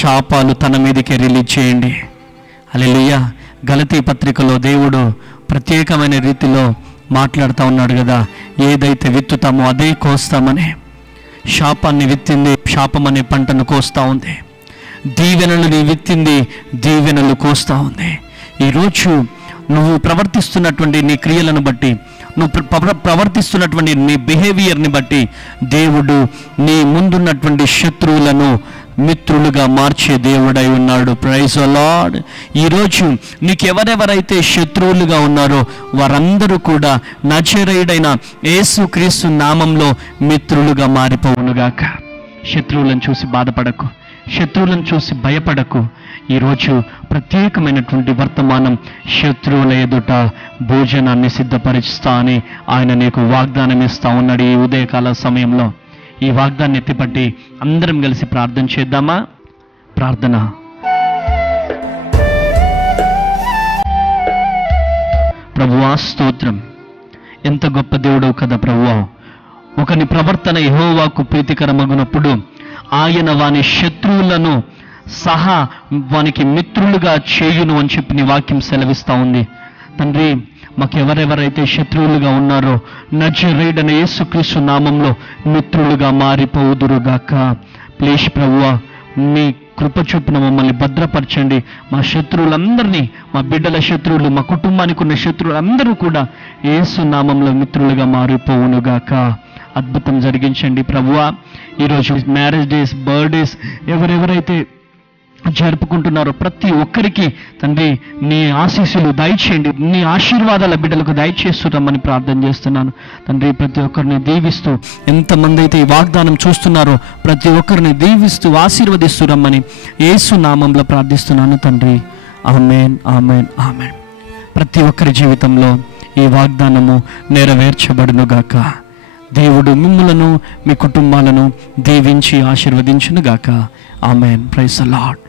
శాపాలు తన మీదకే రిలీజ్ చేయండి. హల్లెలూయా. గలతీ పత్రికలో దేవుడు ప్రత్యేకమైన రీతిలో మాట్లాడుతూ ఉన్నాడు కదా, ఏదైతే విత్తుతామో అదే కోస్తామని. శాపాన్ని విత్తింది శాపం అనే పంటను కోస్తూ ఉంది. దీవెనలు నీ విత్తింది దీవెనలు కోస్తూ ఉంది. ఈరోజు నువ్వు ప్రవర్తిస్తున్నటువంటి నీ క్రియలను బట్టి, నువ్వు ప్రవర్తిస్తున్నటువంటి నీ బిహేవియర్ని బట్టి దేవుడు నీ ముందున్నటువంటి శత్రువులను మిత్రులుగా మార్చే దేవుడై ఉన్నాడు. Praise the Lord. ఈరోజు నీకెవరెవరైతే శత్రువులుగా ఉన్నారో వారందరూ కూడా నజరేయుడైన యేసుక్రీస్తు నామంలో మిత్రులుగా మారిపోవునుగాక. శత్రువులను చూసి బాధపడకు, శత్రువులను చూసి భయపడకు. ఈరోజు ప్రత్యేకమైనటువంటి వర్తమానం, శత్రువుల ఎదుట భోజనాన్ని సిద్ధపరుస్తా అని ఆయన నీకు వాగ్దానం ఇస్తా ఉన్నాడు. ఈ ఉదయకాల సమయంలో ఈ వాగ్దాన్ని ఎత్తిపట్టి అందరం కలిసి ప్రార్థన చేద్దామా? ప్రార్థన. ప్రభువా స్తోత్రం. ఎంత గొప్ప దేవుడవు కదా ప్రభువా. ఒకని ప్రవర్తన యెహోవాకు ప్రీతికరమగునప్పుడు ఆయన వాని శత్రువులను సహా వానికి మిత్రులుగా చేయును అని చెప్పి నీ వాక్యం సెలవిస్తూ ఉంది. తండ్రి, మాకెవరెవరైతే శత్రువులుగా ఉన్నారో నజరేయుడైన యేసుక్రీస్తు నామంలో మిత్రులుగా మారిపోవుదురుగాక. ప్లీజ్ ప్రభువా, మీ కృప చొప్పున మమ్మల్ని భద్రపరచండి. మా శత్రువులందరినీ, మా బిడ్డల శత్రువులు, మా కుటుంబానికి ఉన్న శత్రువులందరూ కూడా యేసు నామంలో మిత్రులుగా మారిపోవునుగాక. అద్భుతం జరిగించండి ప్రభువా. ఈరోజు మ్యారేజ్ డేస్, బర్త్డేస్ ఎవరెవరైతే జరుపుకుంటున్నారో ప్రతి ఒక్కరికి తండ్రి నీ ఆశీస్సులు దయచేయండి, నీ ఆశీర్వాదాల బిడ్డలకు దయచేస్తున్నామని ప్రార్థన చేస్తున్నాను తండ్రి. ప్రతి ఒక్కరిని దీవిస్తూ, ఎంతమంది అయితే ఈ వాగ్దానం చూస్తున్నారో ప్రతి ఒక్కరిని దీవిస్తూ ఆశీర్వదిస్తురమ్మని యేసు నామంలో ప్రార్థిస్తున్నాను తండ్రి. ఆమేన్, ఆమేన్, ఆమేన్. ప్రతి ఒక్కరి జీవితంలో ఈ వాగ్దానము నెరవేర్చబడునుగాక. దేవుడు మిమ్ములను, మీ కుటుంబాలను దీవించి ఆశీర్వదించునుగాక. ఆమేన్. Praise the lord.